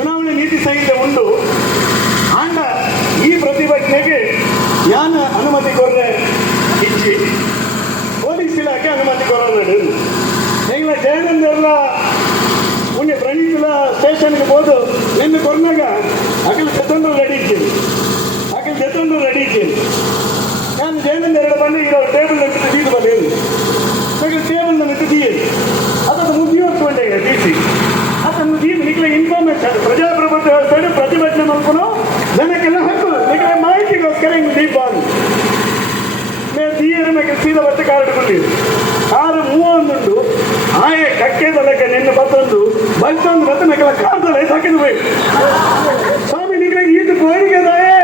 ಚುನಾವಣೆ ನೀತಿ ಸಂಹಿತೆ ಉಂಟು ಆಂಡ ಈ ಪ್ರತಿಭಟನೆಗೆ ಯಾನ ಅನುಮತಿ ಕೊರ್ರೆ ಇಚ್ಚಿ ಪೊಲೀಸ್ ಇಲಾಖೆ ಅನುಮತಿ ಕೊರೋದು ನೀಲ ಜಯನಂದೆಲ್ಲ ಉನ್ನೆ ಫ್ರೆಂಡ್ಸ್ಲ ಸ್ಟೇಷನ್ಗೆ ಹೋದು ನಿನ್ನೆ ಕೊರ್ನಾಗ ಅಕಲ್ ಜೆತ್ತೊಂದು ರೆಡಿ ಇದ್ದೀನಿ ನಾನು ಜಯನಂದ ಎರಡು ಬಂದು ಇರೋ ಟೇಬಲ್ ನಿಂತು ದೀದು ಬಂದೇನು ಟೇಬಲ್ ನಿಂತು ದೀಯದು ಅದನ್ನು ಮುಗಿಯೋಸ್ಕೊಂಡೆ ಡಿಸಿ ಅದನ್ನು ದೀದು ನಿಖಲ ಇನ್ಫಾರ್ಮೇಶನ್ ಪ್ರಜಾಪ್ರಭುತ್ವ ವ್ಯವಸ್ಥೆ ಪ್ರತಿಭಟನೆ ಮಾಡ್ಕೊಂಡು ಜನಕ್ಕೆಲ್ಲ ಹಕ್ಕು ನಿಖಲ ಮಾಹಿತಿಗೋಸ್ಕರ ಹಿಂಗೆ ದೀಪ ದೀಯರ ಮೇಲೆ ಸೀದಾ ಬಟ್ಟೆ ಕಾಡಿಕೊಂಡಿದ್ದು 6:31 ಆಯೆ ಕಕ್ಕೆದೊಳಗೆ ನಿನ್ನೆ ಬತ್ತೊಂದು ಬತ್ತ ನಕಲ ಕಾದಲೆ ಸಾಕಿದು ಬೇಕು ಸ್ವಾಮಿ ನಿಖಲ ಇದು ಕೋರಿಕೆದಾಯೇ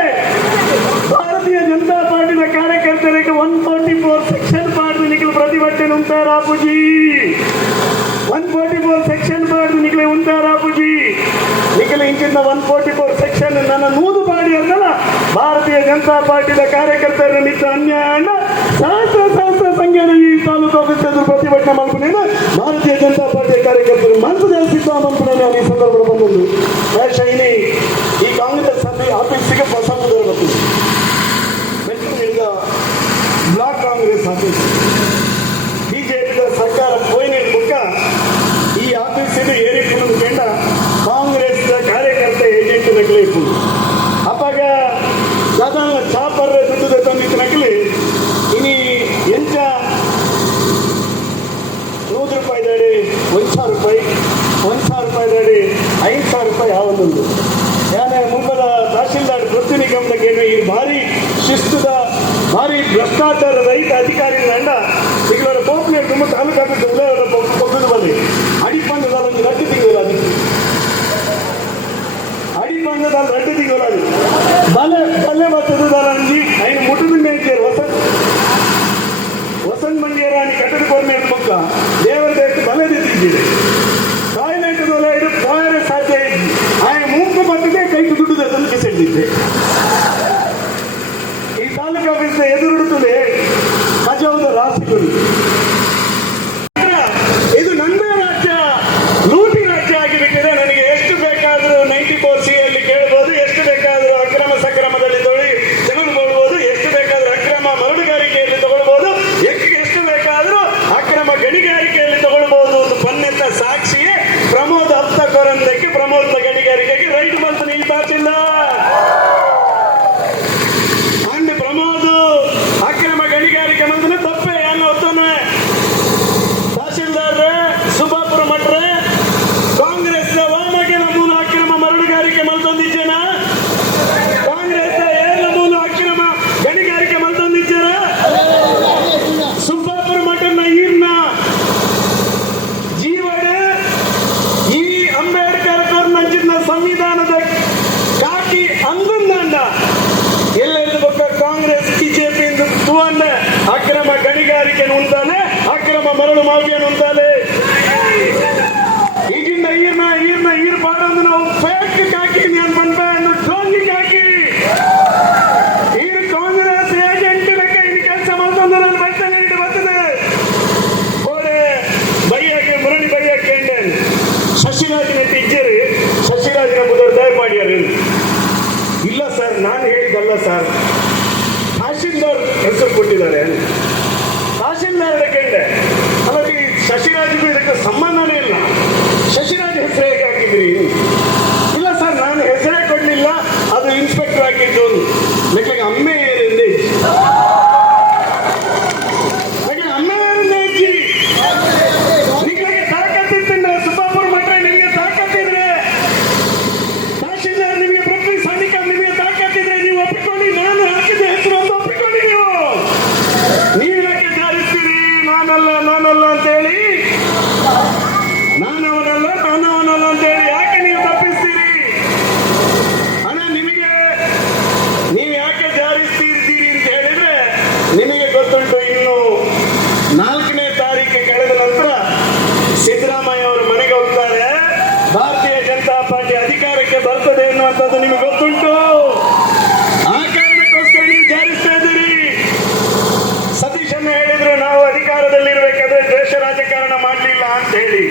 ಭಾರತೀಯ ಜನತಾ ಪಾರ್ಟಿನ ಕಾರ್ಯಕರ್ತರಿಗೆ 144 ಸೆಕ್ಷನ್ ಪಾಡ್ದು ನಿಖಲು ಪ್ರತಿಭಟನೆ ಉಂಟಾರಾಪುಜಿ 144 ಸೆಕ್ಷನ್ ಪಾಡ್ದು ನಿಖಲೆ ಉಂಟಾರಾಪುಜಿ ನಿಖಲ ಇಂಚಿನ 144 ಸೆಕ್ಷನ್ ನನ್ನ ನೂದು ಪಾಡಿ ಅಂದಲ್ಲ ಭಾರತೀಯ ಜನತಾ ಪಾರ್ಟಿಯ ಕಾರ್ಯಕರ್ತರ ನಿಂತ ಅನ್ಯಾಯ ಸಹಸ್ರ ಸಂಖ್ಯೆಯ ಈ ತಾಲೂಕು ಆಫೀಸ್ ಎದುರು ಪ್ರತಿಭಟನೆ ಮಾಡ್ಕೊಂಡೇನು ಭಾರತೀಯ ಜನತಾ ಪಾರ್ಟಿಯ ಕಾರ್ಯಕರ್ತರು ಮನಸ್ಸು ದೇವಸ್ಥಿತ ಮಾಡ್ಕೊಂಡೇನೆ ಈ ಸಂದರ್ಭ ಬಂದದ್ದು ಶೈನಿ ಈ ಕಾಂಗ್ರೆಸ್ ಆಫೀಸಿಗೆ ಪಸಂದರ ಬರ್ತೀವಿ ಈಗ ಬ್ಲಾಕ್ ಕಾಂಗ್ರೆಸ್ ಆಫೀಸ್ ಬಿಜೆಪಿ ಸರ್ಕಾರ ಪೋಯಿನ ಬುಕ್ಕ ಈ ಆಫೀಸಿಗೆ ಏರಿಕೊಂಡು ಕೆಂಡ ಕಾಂಗ್ರೆಸ್ ಕಾರ್ಯಕರ್ತ ಏಜೆಂಟ್ ನಕಲಿ ಅಪ್ಪಾಗ ಸಾಧಾರಣ ಚಾಪರ್ ದುಡ್ಡು ತಂದಿತ್ತು ನಕಲಿ ಇನಿ ಎಂಚ 100 ರೂಪಾಯಿ ದಾಡಿ 1,000 ರೂಪಾಯಿ 1,000 ರೂಪಾಯಿ ದಾಡಿ 5,000 ರೂಪಾಯಿ ಯಾವೊಂದು ಯಾನೇ ಮುಂಬದ ತಹಶೀಲ್ದಾರ್ ವೃತ್ತಿ ನಿಗಮಕ್ಕೆ ಈ ಭಾರಿ ಶಿಸ್ತುದ ಭಾರಿ ಭ್ರಷ್ಟಾಚಾರ ರಹಿತ ಅಧಿಕಾರಿಗಳಂಡ ಈಗ ಪೋಪ್ನೆ ತುಂಬ ತಾಲೂಕು ಆಫೀಸ್ ಪಕ್ಕದ ಬನ್ನಿ ಅಡಿಪಂದದ ಒಂದು ರಡ್ಡು ತಿಂಗಳು ಅದಕ್ಕೆ ಅಡಿಪಂದದ ರಡ್ಡು ತಿಂಗಳು ಅದು ಬಲೆ ಬರ್ತದ ಅಂಜಿ ಐನು ಮುಟ್ಟದ ಮೇಲ್ಕೇರು ವಸಂತ ಮಂಡ್ಯರಾಣಿ ಕಟ್ಟಡ ಕೋರ್ನೆ ಪಕ್ಕ ದೇವರ ದೇವಕ್ಕೆ ಬಲೆ ದಿದ್ದಿದೆ ಟಾಯ್ಲೆಟ್ ಇಡು ಪೋಯರೆ ಸಾಧ್ಯ ಇದ್ದಿ ಆಯ ಮೂಕು ಬರ್ತದೆ ಕೈಗೆ ದುಡ್ಡು ಅದನ್ನು ಕಿಸೆಟ್ಟಿದ್ದೆ ಈ ತಾಲೂಕು ಆಫೀಸ್ ಎದುರುಡುತ್ತದೆ ಮಜಾದ ರಾಶಿಗಳು ಇದು ನನ್ನ ರಾಜ್ಯ ಲೂಟಿ ರಾಜ್ಯ ಆಗಿಬಿಟ್ಟಿದೆ ನನಗೆ ಎಷ್ಟು ಬೇಕಾದರೂ 94C ಅಲ್ಲಿ ಕೇಳಬಹುದು ಎಷ್ಟು ಬೇಕಾದರೂ ಅಕ್ರಮ ಸಕ್ರಮದಲ್ಲಿ ತೆಗೆದುಕೊಳ್ಳಬಹುದು ಎಷ್ಟು ಬೇಕಾದರೂ ಅಕ್ರಮ ಮರಳುಗಾರಿಕೆಯಲ್ಲಿ ತಗೊಳ್ಬಹುದು ಎಷ್ಟು ಬೇಕಾದರೂ ಅಕ್ರಮ ಗಣಿಗಾರಿಕೆಯಲ್ಲಿ ತಗೊಳ್ಬಹುದು ಒಂದು ಪನ್ನೆತ್ತ ಸಾಕ್ಷಿಯೇ ಪ್ರಮೋದ್ ಹಪ್ತ ಕೊರಂದಕ್ಕೆ ಪ್ರಮೋದ್ ಗಣಿಗಾರಿಕೆಗೆ ರೈಟ್ ಬಂತು ಈ ತಹಶೀಲ್ದಾರ್ ಅಂಡ್ ಪ್ರಮೋದ್ ಅಕ್ರಮ ಗಣಿಗಾರಿಕೆ ಬಂದ್ರೆ ತಪ್ಪೆ ಅನ್ನೋ ಹೊತ್ತಾನೆ ತಹಶೀಲ್ದಾರ್ ಸುಬಾಪುರ ಮಟ್ರೆ ಕಾಂಗ್ರೆಸ್ ವಾಮಗೆ ನಮ್ಮೂನು ಅಕ್ರಮ ಮರಳುಗಾರಿಕೆ ಮಲ್ತೊಂದಿದ್ದೇನ ಕಾಂಗ್ರೆಸ್ ಏರ್ ನಮ್ಮೂನು ಅಕ್ರಮ ಗಣಿಗಾರಿಕೆ ಮಲ್ತೊಂದಿದ್ದೇನ ಸುಬಾಪುರ ಮಠನ ಈರ್ನ ಜೀವನ ಈ ಅಂಬೇಡ್ಕರ್ ನಂಚಿನ ಸಂವಿಧಾನದ ಕಾಕಿ ಅಂಗುಂದಾಂಡ ಎಲ್ಲೆಂದು ಬೊಕ್ಕ ಕಾಂಗ್ರೆಸ್ ಬಿಜೆಪಿ ತುವಂಡ ಅಕ್ರಮ ಗಣಿಗಾರಿಕೆ ಉಂಟಾನೆ ಅಕ್ರಮ ಮರಳು ಮಾಫಿಯನ್ನು ಉಂಟಾನೆ ಈಗಿನ ಈರ್ ಪಾಡೋದು ನಾವು ಫೇಕ್ ಕಾಕಿ ನಾನು ಬಂದ ಡೋಂಗಿ ಕಾಕಿ ಈಗ ಕಾಂಗ್ರೆಸ್ ಏಜೆಂಟ್ ಇನ್ನು ಕೆಲಸ ಮಾಡ್ಕೊಂಡು ನಾನು ಬರ್ತೇನೆ ಬರ್ತದೆ ಗೋಡೆ ಬೈಯಕ್ಕೆ ಮುರಳಿ ಬೈಯಕ್ಕೆ ಶಶಿರಾಜನ ಟೀಚರ್ ಶಶಿರಾಜನ ಬುಧರು ದಯ ಮಾಡ್ಯಾರ ಇಲ್ಲ ಸರ್ ನಾನು ಹೇಳಿದ್ದಲ್ಲ ಸರ್ ತಹಶೀಲ್ದಾರ್ ಹೆಸರು ಕೊಟ್ಟಿದ್ದಾರೆ ತಹಶೀಲ್ದಾರ್ ಕೇಳಿದೆ ಅಲ್ಲ ಈ ಶಶಿರಾಜ್ಗೂ ಇದಕ್ಕೆ ಸಂಬಂಧನೇ ಇಲ್ಲ ಶಶಿರಾಜ್ ಹೆಸರು ಹೇಗೆ ಹಾಕಿದ್ರಿ ಇಲ್ಲ ಸರ್ ನಾನು ಹೆಸರೇ ಕೊಡಲಿಲ್ಲ ಅದು ಇನ್ಸ್ಪೆಕ್ಟರ್ ಹಾಕಿದ್ದು ಲೆಕ್ಕ ಅಮ್ಮೆ ನಿಮಗೆ ತಾಕತ್ತಿತ್ತು ಸುಬ್ಬಾಪುರ ಮಟ್ರೆ ನಿಮಗೆ ತಾಕತ್ತಿದ್ರೆ ತಹಶೀಲ್ದಾರ್ ನಿಮಗೆ ಪೃಥ್ವಿ ಸೈನಿಕ ನಿಮಗೆ ತಾಕತ್ತಿದ್ರೆ ನೀವು ಒಪ್ಪಿಕೊಳ್ಳಿ ನಾನು ಹಾಕಿದ ಹೆಸರು ಅಂತ ಒಪ್ಪಿಕೊಳ್ಳಿ ನೀವು ಯಾಕೆ ಜಾರಿಸ್ತೀರಿ ನಾನಲ್ಲ ಅಂತೇಳಿ ನಾನವನಲ್ಲ ಅಂತೇಳಿ ಯಾಕೆ ನೀವು ತಪ್ಪಿಸ್ತೀರಿ ಅಣ್ಣ ನಿಮಗೆ ನೀವು ಯಾಕೆ ಜಾರಿಸ್ತೀರ್ತೀರಿ ಅಂತ ಹೇಳಿದ್ರೆ ನಿಮಗೆ ಗೊತ್ತುಂಟು ಇನ್ನು 4ನೇ ತಾರೀಕು ಕಳೆದ ನಂತರ ಸಿದ್ದರಾಮಯ್ಯ ಅವರು ಮನೆಗೆ ಹೋಗ್ತಾರೆ ಭಾರತೀಯ ಜನತಾ ಪಾರ್ಟಿ ಅಧಿಕಾರಕ್ಕೆ ಬರ್ತದೆ ಎನ್ನುವಂಥದ್ದು ನಿಮಗೆ ಗೊತ್ತುಂಟು ಆ ಕಾರಣಕ್ಕೋಸ್ಕರ ನೀವು ಜಾರಿಸ್ತಾ ಇದ್ದೀರಿ ಸತೀಶನ್ನ ಹೇಳಿದ್ರು ನಾವು ಅಧಿಕಾರದಲ್ಲಿರ್ಬೇಕಾದ್ರೆ ದ್ವೇಷ ರಾಜಕಾರಣ ಮಾಡಲಿಲ್ಲ ಅಂತ ಹೇಳಿ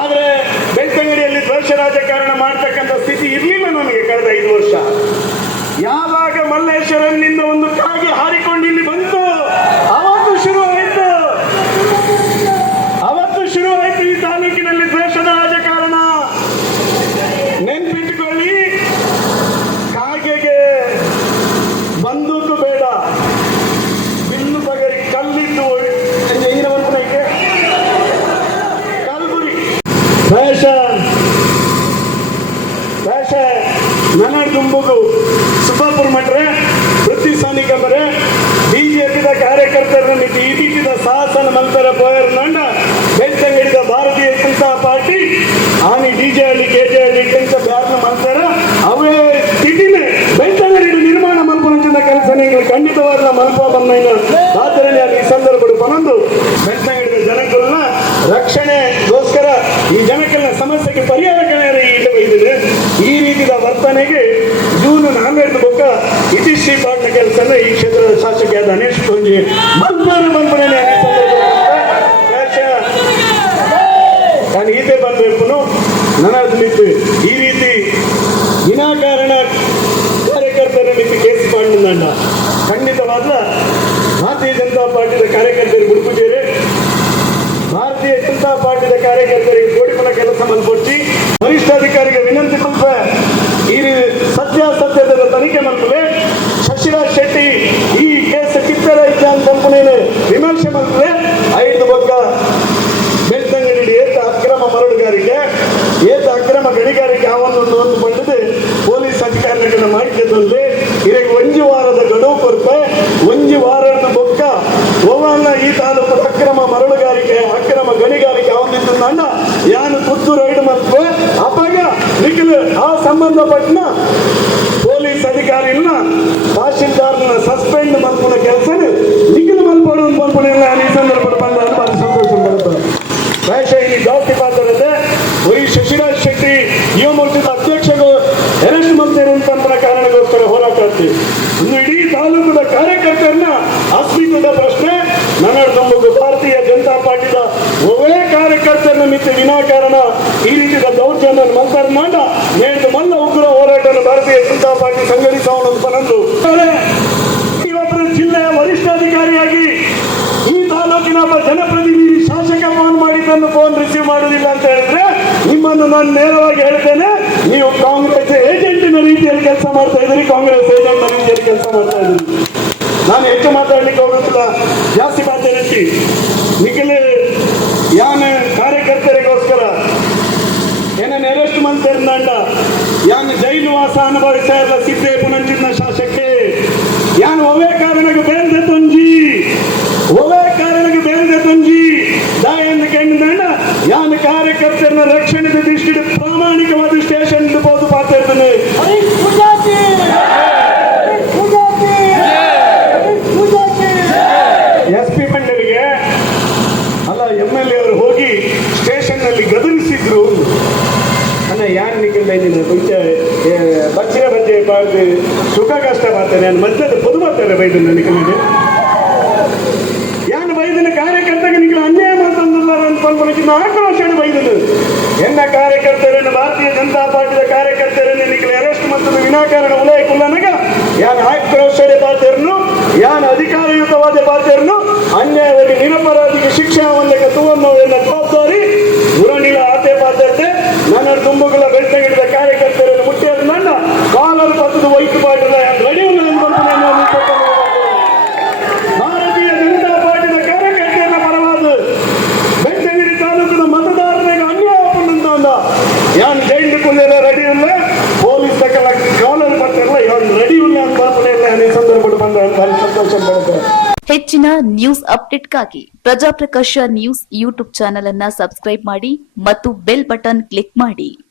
ಆದ್ರೆ ಬೆಳ್ತಂಗಡಿಯಲ್ಲಿ ದ್ವೇಷ ರಾಜಕಾರಣ ಮಾಡ್ತಕ್ಕಂಥ ಸ್ಥಿತಿ ಇರಲಿಲ್ಲ ನಮಗೆ ಕಳೆದ 5 ವರ್ಷ. ಯಾವಾಗ ಮಲ್ಲೇಶ್ವರನಿಂದ ಒಂದು ಕಾಗೆ ಹಾರಿಕೊಂಡು ಇಲ್ಲಿ ಬಂತು, ಅವತ್ತು ಶುರುವಾಯಿತು ಈ ತಾಲೂಕಿನಲ್ಲಿ ದ್ವೇಷದ ರಾಜಕಾರಣ. ನೆನ್ಪಿಟ್ಟುಕೊಳ್ಳಿ, ಕಾಗೆಗೆ ಬಂದೂಕು ಬೇಡ, ಬಿಲ್ಲು ಬಗರಿ ಕಲ್ಲಿದ್ದು ಕಲ್ಬುರಿ ನನಡ್ ದುಂಬುಗು ಸುಬ್ಬಾಪುರ ಮಟ್ರೆ ವೃತ್ತಿ ಸಾನಿಕಂಬರೆ ಬಿಜೆಪಿದ ಕಾರ್ಯಕರ್ತರ ಮಿತಿ ಈ ರೀತಿಯ ಸಾಹಸನ ಮಂತರ ಪೋಯರ್ನಂಡ ಬೆಳ್ತಂಗಡಿದ ಭಾರತೀಯ ಜನತಾ ಪಾರ್ಟಿ ಆನಿ ಡಿಜೆ ಹಳ್ಳಿ ಕೆಜೆ ಹಳ್ಳಿ ಕೆಂಚ ಬ್ಯಾರ್ನ ಮಂತರ ಅವೇ ಸ್ಥಿತಿನೇ ಬೆಳ್ತಂಗಡಿ ನಿರ್ಮಾಣ ಮಲ್ಪನ ಕೆಲಸ ನೀವು ಖಂಡಿತವಾದ ಮಲ್ಪ ಬಂದ ಆದರೆ ನಾನು ಈ ಸಂದರ್ಭಗಳು ಪನೊಂದು ಬೆಳ್ತಂಗಡಿದ ಜನಗಳನ್ನ ರಕ್ಷಣೆಗೋಸ್ಕರ ಈ ಜನಗಳ ಸಮಸ್ಯೆಗೆ ಪರಿಹಾರ ಇಟ್ಟಿದೆ. ಈ ರೀತಿಯ ವರ್ತನೆಗೆ ಜೂನ್ 4 ಬೊಕ್ಕ ಇತಿಶ್ರೀ ಪಾಟ್ನ ಕೆಲಸನ ಈ ಕ್ಷೇತ್ರದ ಶಾಸಕಿಯಾದ ಅನೇಶ್ ತೋಂಜಿ ಮಲ್ಪನೆ ನಾನು ಈತೆ ಬಂದು ನನದು ಮಿತ್ತು ಈ ರೀತಿ ವಿನಾಕಾರಣ ಕಾರ್ಯಕರ್ತರ ಮಿತ್ತು ಕೇಸ್ ಮಾಡಿದಂಡ ಖಂಡಿತವಾದ ಭಾರತೀಯ ಜನತಾ ಪಾರ್ಟಿಯ ಕಾರ್ಯಕರ್ತರಿಗೆ ಹುಡುಕುತ್ತೇವೆ. ಭಾರತೀಯ ಜನತಾ ಪಾರ್ಟಿಯ ಕಾರ್ಯಕರ್ತರಿಗೆ ಕೋಡಿಪುರ ಕೆಲಸ ಮಲ್ಪೊಚ್ಚಿ ವರಿಷ್ಠಾಧಿಕಾರಿಗೆ ವಿನಂತಿ ಮಲ್ಪ ಈ ಸತ್ಯಾಸತ್ಯದ ತನಿಖೆ ಮಲ್ಪಲೆ ಶಶಿರಾಜ್ ಶೆಟ್ಟಿ ಈ ಕೇಸ್ ಕಿತ್ತರ ಇದ್ದಾನ್ ಕಂಪನಿಯನ್ನು ವಿಮರ್ಶೆ ಮಲ್ಪಲೆ 5 ಬೊಕ್ಕ ಬೆಳ್ತಂಗಡಿ ಏತ ಅಕ್ರಮ ಮರಳುಗಾರಿಕೆ ಏತ ಅಕ್ರಮ ಗಣಿಗಾರಿಕೆ ಆವೊಂದು ಬಂದಿದೆ ಪೊಲೀಸ್ ಅಧಿಕಾರಿಗಳನ್ನ ಮಾಡಿದ್ದಲ್ಲಿ ಇದಕ್ಕೆ 1 ವಾರದ ಗಡುವು ಕೊರತೆ 1 ವಾರದ ಬೊಕ್ಕ ಓವನ್ನ ಈ ತಾಲೂಕು ಅಕ್ರಮ ಮರಳುಗಾರಿಕೆ ಅಕ್ರಮ ಗಣಿಗಾರಿಕೆ ಆವೊಂದಿದ್ದು ಅಣ್ಣ ಯಾನು ಪುತ್ತೂರು ರೈಡ್ ಮಲ್ಪೆ ಅಪಾಗ ನಿಖಿಲ್ ಆ ಸಂಬಂಧಪಟ್ಟ ಪೊಲೀಸ್ ಅಧಿಕಾರಿನ ತಹಶೀಲ್ದಾರ್ನ ಸಸ್ಪೆಂಡ್ ಮಲ್ಪನ ಕೆಲಸ ನಿಖಿಲ್ ಮಲ್ಪಡು ಮಲ್ಪಡಿಲ್ಲ ಈ ಸಂದರ್ಭ ಬಂದ ಭಾರಿ ಸಂತೋಷ ಪಡುತ್ತದೆ. ಪ್ರಾಯಶಃ ಇಲ್ಲಿ ಜಾಸ್ತಿ ಪಾತ್ರತೆ ವೈ ಶಶಿರಾಜ್ ಶೆಟ್ಟಿ ಯುವ ಮೋರ್ಚಾದ ಅಧ್ಯಕ್ಷರು ಅರೆಸ್ಟ್ ಮಾಡ್ತಾರೆ ಅಂತ ಕಾರಣಕ್ಕೋಸ್ಕರ ಹೋರಾಟ ಇನ್ನು ಇಡೀ ತಾಲೂಕದ ಕಾರ್ಯಕರ್ತರನ್ನ ಅಸ್ಮಿತದ ಪ್ರಶ್ನೆ ನನಡ್ ತುಂಬು ಭಾರತೀಯ ಜನತಾ ಪಾರ್ಟಿದ ಒವೇ ಕಾರ್ಯಕರ್ತರನ್ನ ಮಿತಿ ವಿನಾಕಾರಣ ಈ ರೀತಿಯ ದೌರ್ಜನ್ಯ ಮಲ್ತಾರ ಮಾಡ ನೇತು ಮಲ್ಲ ಉಗ್ರ ಹೋರಾಟವನ್ನು ಭಾರತೀಯ ಜನತಾ ಪಾರ್ಟಿ ಸಂಘಟಿಸೋಣ ಬಂದು ಇವತ್ತು ಜಿಲ್ಲೆಯ ವರಿಷ್ಠಾಧಿಕಾರಿಯಾಗಿ ಈ ತಾಲೂಕಿನ ಒಬ್ಬ ಜನಪ್ರತಿನಿಧಿ ಶಾಸಕ ಫೋನ್ ಮಾಡಿದ್ದನ್ನು ಫೋನ್ ರಿಸೀವ್ ಮಾಡುವುದಿಲ್ಲ ಅಂತ ಹೇಳಿದ್ರೆ ನಿಮ್ಮನ್ನು ನಾನು ನೇರವಾಗಿ ಹೇಳ್ತೇನೆ, ನೀವು ಕಾಂಗ್ರೆಸ್ ಏಜೆಂಟಿನ ರೀತಿಯಲ್ಲಿ ಕೆಲಸ ಮಾಡ್ತಾ ಇದ್ದೀರಿ, ಕಾಂಗ್ರೆಸ್ ಏಜೆಂಟ್ನ ರೀತಿಯಲ್ಲಿ ಕೆಲಸ ಮಾಡ್ತಾ ಇದ್ದೀರಿ. ನಾನು ಹೆಚ್ಚು ಮಾತಾಡ್ಲಿಕ್ಕೆ ಹೋಗುತ್ತಿಲ್ಲ, ಜಾಸ್ತಿ ಮಾತಾಡಿ ನಿಖಿಲ್ ಯಾನ ಕಾರ್ಯಕರ್ತರಿಗೋಸ್ಕರ ಏನನ್ನು ಅರೆಸ್ಟ್ ಮಾಡ್ತಾರಂಡ ಯಾನು ಜೈಲು ವಾಸ ಅನುಭವಿಸ್ತಾ ಇಲ್ಲ ಸಿದ್ದೆ ಪುನಂಚಿನ ಶಾಸಕ್ಕೆ ಯಾನು ಒವೇ ಕಾರಣಕ್ಕೆ ಬೇಲ್ದೆ ತುಂಜಿ ದಾಯನ್ನು ಕಂಡ ಯಾನು ಕಾರ್ಯಕರ್ತರನ್ನ ರಕ್ಷಣೆದ ದೃಷ್ಟಿ ಪ್ರಾಮಾಣಿಕವಾದ ಸ್ಟೇಷನ್ ಬೋದು ಪಾತ್ರ ಇರ್ತೇನೆ. SP ಮಂಡಳಿಗೆ ಅಲ್ಲ MLA ಅವರು ಹೋಗಿ ಸ್ಟೇಷನ್ ನಲ್ಲಿ ಗದರಿಸಿದ್ರು ಅನ್ನ ಯಾರು ನಿಖಿಲ್ ಬಚ್ಚಿನ ಬಜ್ಜೆ ಬಾಳ್ದು ಸುಖ ಕಷ್ಟ ಮಾಡ್ತೇನೆ ನಾನು ಮಧ್ಯದ ಪೊದು ಮಾಡ್ತಾರೆ ಬೈದನ್ನ ನಿಖಿಲಿಗೆ ಯಾನು ಬೈದನ ಕಾರ್ಯಕರ್ತಗೆ ನಿಖಿಲ್ ಅನ್ಯಾಯ ಮಾಡ್ತಂದಿಲ್ಲ ಅಂತ ಆಕ್ರೋಶ ಬೈದನು ಎನ್ನ ಕಾರ್ಯಕರ್ತರನ್ನು ಭಾರತೀಯ ಜನತಾ ಪಾರ್ಟಿಯ ಕಾರ್ಯಕರ್ತರನ್ನು ನಿಖಿಲ್ ಅರೆಸ್ಟ್ ಮತ್ತು ವಿನಾಕಾರಣ ಉಲಯ ಕುಲ್ಲನಗ ಯಾನು ಆಕ್ರೋಶಡೆ ಪಾತ್ರನು ಯಾನು ಅಧಿಕಾರಯುತವಾದ ಪಾತ್ರನು ಅನ್ಯಾಯವಾಗಿ ನಿರಪರಾಧಿಗೆ ಶಿಕ್ಷಣ ಒಂದಕ್ಕೆ ತುವನ್ನು ಎನ್ನ ಜವಾಬ್ದಾರಿ ಗುರಣಿಲ ಆತೆ ಪಾತ್ರತೆ ನನ್ನ ತುಂಬುಗಳ ಬೆಳ್ತಂಗಡಿದ ಕಾರ್ಯಕರ್ತರನ್ನು ಮುಟ್ಟಿಯಲು ನನ್ನ ಕಾಲರ್ ಪತ್ತದ ವೈಟ್ ಪಾಟಿಲ್ಲ ರೆಡಿ ಭಾರತೀಯ ಜನತಾ ಪಾರ್ಟಿಯ ಕಾರ್ಯಕರ್ತರ ಪರವಾದ ಬೆಳ್ತಂಗಡಿ ತಾಲೂಕಿನ ಮತದಾರರಿಗೆ ಅನ್ಯಾಯ ಪಂಡ ಯಾನ್ ಜೈಲು ಕುಲ್ಲೆಲ್ಲ ರೆಡಿ ಇಲ್ಲ ಪೊಲೀಸ್ ಕಾಲರ್ ಪತ್ತಿರಲ್ಲ ಯಾನ್ ರೆಡಿ ಇಲ್ಲ ಅಂತ ಈ ಸಂದರ್ಭ ಬಂದ ಸಂತೋಷ ಪಡುತ್ತೆ. ಹೆಚ್ಚಿನ news ಅಪ್ಡೇಟ್ಗಾಗಿ Prajaprakash news YouTube channel ಅನ್ನು ಸಬ್ಸ್ಕ್ರೈಬ್ ಮಾಡಿ ಮತ್ತು ಬೆಲ್ ಬಟನ್ ಕ್ಲಿಕ್ ಮಾಡಿ.